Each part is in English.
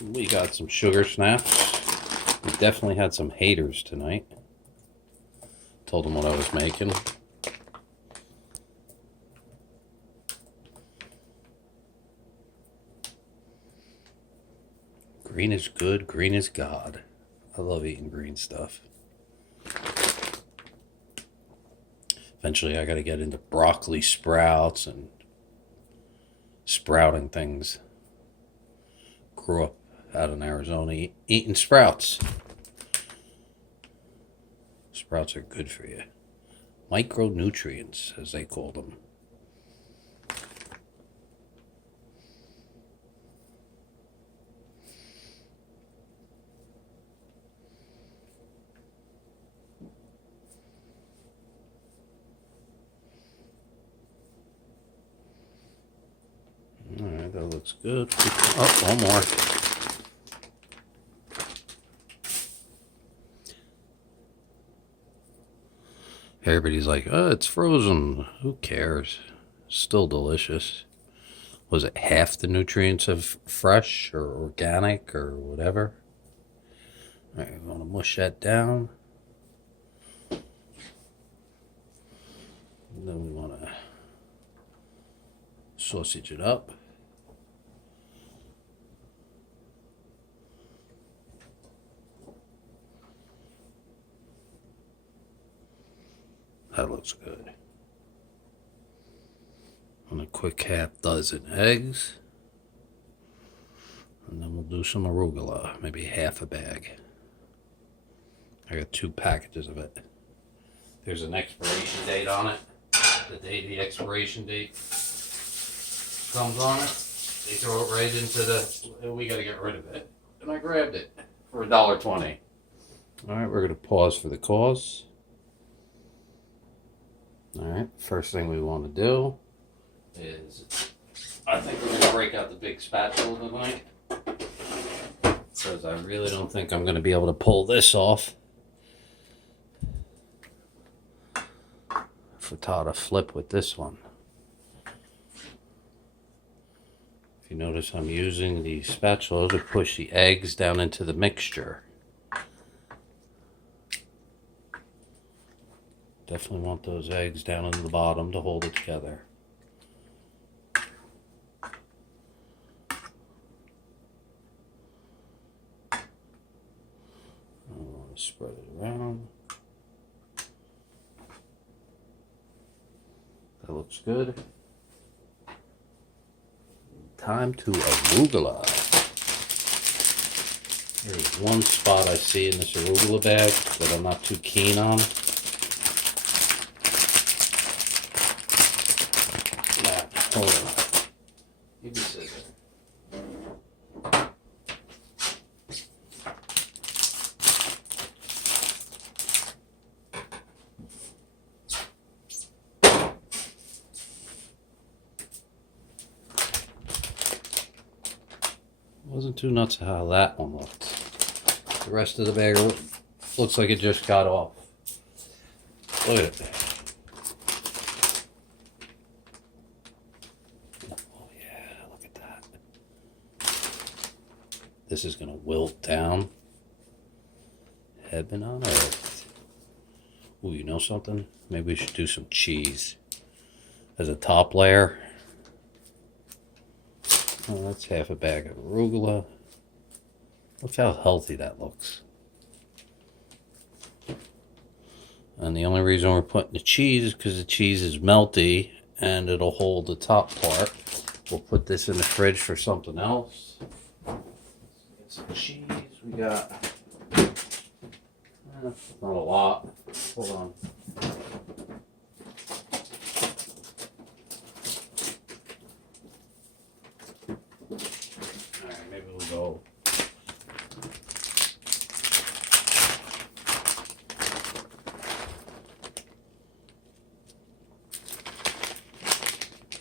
We got some sugar snaps. We definitely had some haters tonight. Told them what I was making. Green is good, green is God. I love eating green stuff. Eventually I gotta get into broccoli sprouts and sprouting things. Grew up out in Arizona eating sprouts. Sprouts are good for you. Micronutrients, as they call them. Alright, that looks good. Oh, one more. Everybody's like, oh, it's frozen. Who cares? Still delicious. Was it half the nutrients of fresh or organic or whatever? All right, we want to mush that down. And then we want to sausage it up. That looks good. And a quick half dozen eggs. And then we'll do some arugula, maybe half a bag. I got 2 packages of it. There's an expiration date on it. The day the expiration date comes on it, they throw it right into the, we gotta get rid of it. And I grabbed it for $1.20. Alright, we're gonna pause for the cause. Alright, first thing we want to do is, I think we're going to break out the big spatula tonight. Because I really don't think I'm going to be able to pull this off. Frittata flip with this one. If you notice, I'm using the spatula to push the eggs down into the mixture. Definitely want those eggs down in the bottom to hold it together. I want to spread it around. That looks good. Time to arugula. There's one spot I see in this arugula bag that I'm not too keen on. Hold on. Give me a scissor. Wasn't too nuts how that one looked. The rest of the bag looks like it just got off. Look at it. This is going to wilt down. Heaven on earth. Ooh, you know something? Maybe we should do some cheese as a top layer. Oh, that's half a bag of arugula. Look how healthy that looks. And the only reason we're putting the cheese is because the cheese is melty and it'll hold the top part. We'll put this in the fridge for something else. Some cheese we got. Not a lot. Hold on. Alright, maybe we'll go.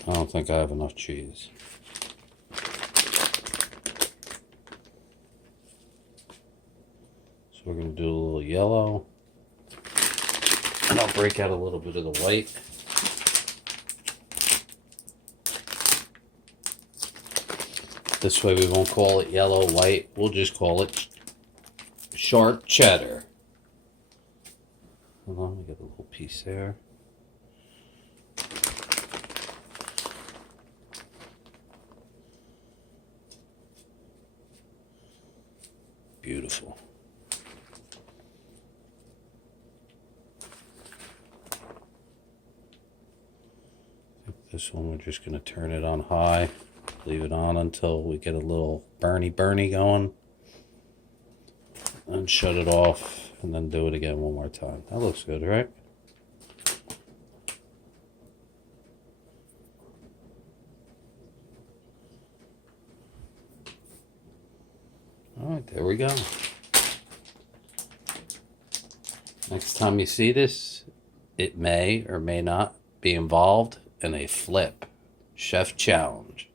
I don't think I have enough cheese. We're going to do a little yellow. And I'll break out a little bit of the white. This way we won't call it yellow, white. We'll just call it sharp cheddar. Hold on, we get a little piece there. Beautiful. This one we're just going to turn it on high. Leave it on until we get a little burny going. And shut it off and then do it again one more time. That looks good, right? Alright, there we go. Next time you see this, it may or may not be involved in a flip chef challenge.